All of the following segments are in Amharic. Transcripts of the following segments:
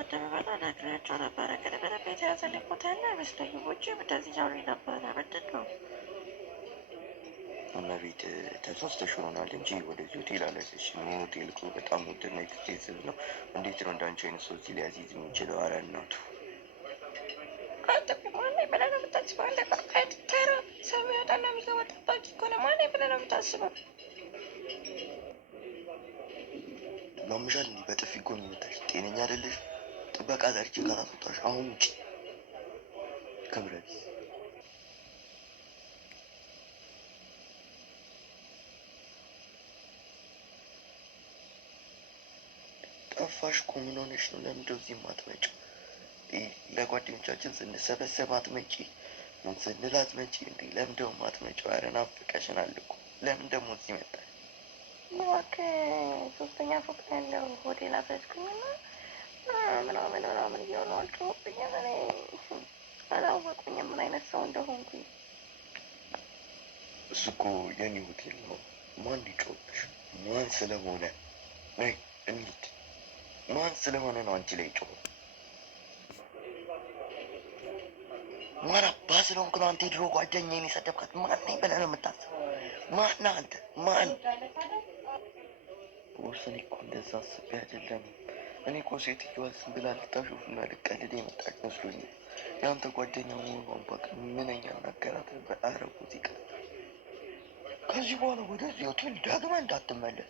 እንደምመጣ ነግሬያቸው ነበረ፣ ግን ምንም የተያዘልኝ ቦታ ያለ አይመስለኝም። ውጭም እንደዚህ እያሉኝ ነበረ። ምንድን ነው? እመቤት ተሳስተሽ ይሆናል እንጂ ወደዚህ ሆቴል አላዘዝሽም። ይህ ሆቴል እኮ በጣም ውድና ኤክስፔንሲቭ ነው። እንዴት ነው እንዳንቺ አይነት ሰው እዚህ ሊያዚዝ የሚችለው? አረ እናቱ አንተ ማን ብለህ ነው የምታስበው? አንተ ተራ ሰው የሚወጣና የሚገባ ጠባቂ እኮ ነው። ማን ብለህ ነው የምታስበው? ማምሻል እንዲህ በጥፊ እኮ ነው የመታሽ። ጤነኛ አይደለሽ። ጥበቃ ዛርቼ ካላስወጣሽ አሁን ውጭ። ክብረ ቢስ ጠፋሽ እኮ። ምን ሆነሽ ነው? ለምንድነው እዚህ የማትመጪው? ለጓደኞቻችን ስንሰበሰብ አትመጪ፣ ምን ስንል አትመጪ። እንዴ ለምንድነው የማትመጪው? ኧረ ናፍቀሽናል እኮ። ለምን ደግሞ እዚህ መጣሽ? እባክህ ሶስተኛ ፎቅ ያለው ሆቴል አስያዝኩኝና ምናምን እየሆኑ አልጮሁብኝም። እኔ አላወቁኝም ምን አይነት ሰው እንደሆንኩኝ። እሱ እኮ የኔ ሆቴል ነው። ማን ሊጮህብሽ? ማን ስለሆነ? ነይ እንሂድ። ማን ስለሆነ ነው አንቺ ላይ ጮህ? ማን አባ ስለሆንክ ነው አንተ የድሮ ጓደኛዬን የሰደብካት? ማን ነኝ ብለህ ነው የምታስበው? ማን አንተ? ማን? ወርሰኔ እኮ እንደዛ አስቤ አይደለም። እኔ እኮ ሴትዮዋ ዝም ብላ ልታሾፍና ልቀልድ የመጣች መስሎኝ። የአንተ ጓደኛ መሆኗን ባውቅ ምንኛ እናገራት ነበር። ኧረ ሙዚቃ፣ ከዚህ በኋላ ወደዚህ ሆቴል ደግመህ እንዳትመለስ።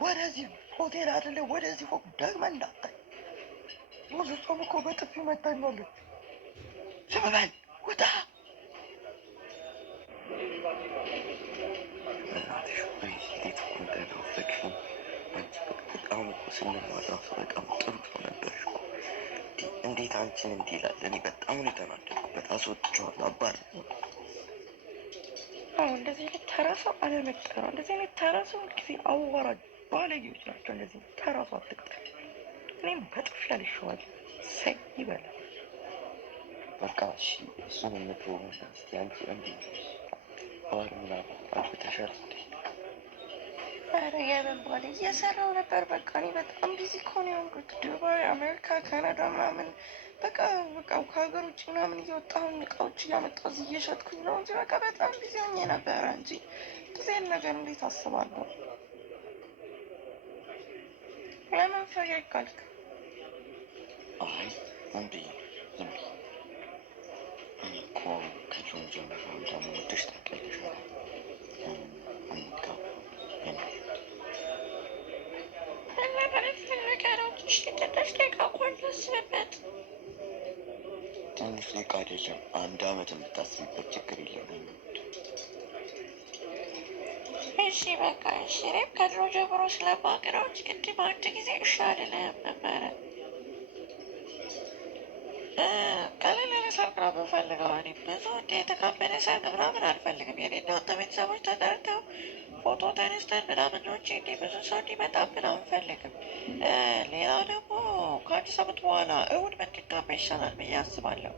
ወደዚህ ሆቴል አይደለም ወደዚህ ፎቅ ደግመህ እንዳታይ። ብዙ ሰው እኮ በጥፊ መታኛለች። ዝም በል ውጣ። በእናትሽ ወይ እንዴት እኮ እንደናፈቅሽኝ። አንቺ በጣም እኮ ስንማር ራሱ በጣም ጥሩ ሰው ነበርሽ እኮ። እንዴት አንቺን እንዲህ ይላል? እኔ በጣም ነው የተናደድኩበት። አስወጥቼዋለሁ፣ አባረርኩት። እንደዚህ አይነት ተራ ሰው አለመቅጠር ነው። እንደዚህ አይነት ተራ ሰው ሁልጊዜ አዋራጅ ባለጌዎች ናቸው። እንደዚህ ተራ ሰው አትቅጠር። እኔም በጥፊ አልሸዋል። ሰይ ይበላል። በቃ እሺ፣ እሱን የምትሆኑ እስኪ አንቺ እንዴት ባል ምናምን አግብተሻል እንዴ? ኧረ የምን ባል እየሰራው ነበር። በቃ እኔ በጣም ቢዚ እኮ ነው የሆንኩት። ዱባይ፣ አሜሪካ፣ ካናዳ ምናምን በቃ ከሀገር ውጭ ምናምን እየወጣሁኝ እቃዎች እያመጣሁ እዚህ እየሸጥኩኝ ነው እንጂ በቃ በጣም ቢዚ ሆኜ ነበረ እንጂ እንደዚህ አይነት ነገር እንዴት አስባለሁ? ለምን ፈገግ አልክ? አይ ምን ብዬ ዝም ብዬ። እኔ እኮ ከድሮም ጀምሮ እንደምወድሽ ታውቂያለሽ። ትንሽ ደቂቃ አይደለም 1 ዓመት የምታስቢበት ችግር የለም። እሺ በቃ እሺ። እኔም ከድሮ ጀምሮ ስለማውቅረው እንጂ በአንድ ጊዜ እሺ አልልህም ነበረ። ቀለል ያለ ሰርግ ነው የምፈልገው። እኔ ብዙ እንደ የተካበደ ሰርግ ምናምን አልፈልግም። የኔ እናንተ ቤተሰቦች ተጠርተው ፎቶ ተነስተን ምናምን ነው እንጂ እንዲህ ብዙ ሰው እንዲመጣብን አንፈልግም። ሌላው ደግሞ ከአዲስ ዓመት በኋላ እሑድ ብንጋባ ይሻላል ብዬ አስባለሁ።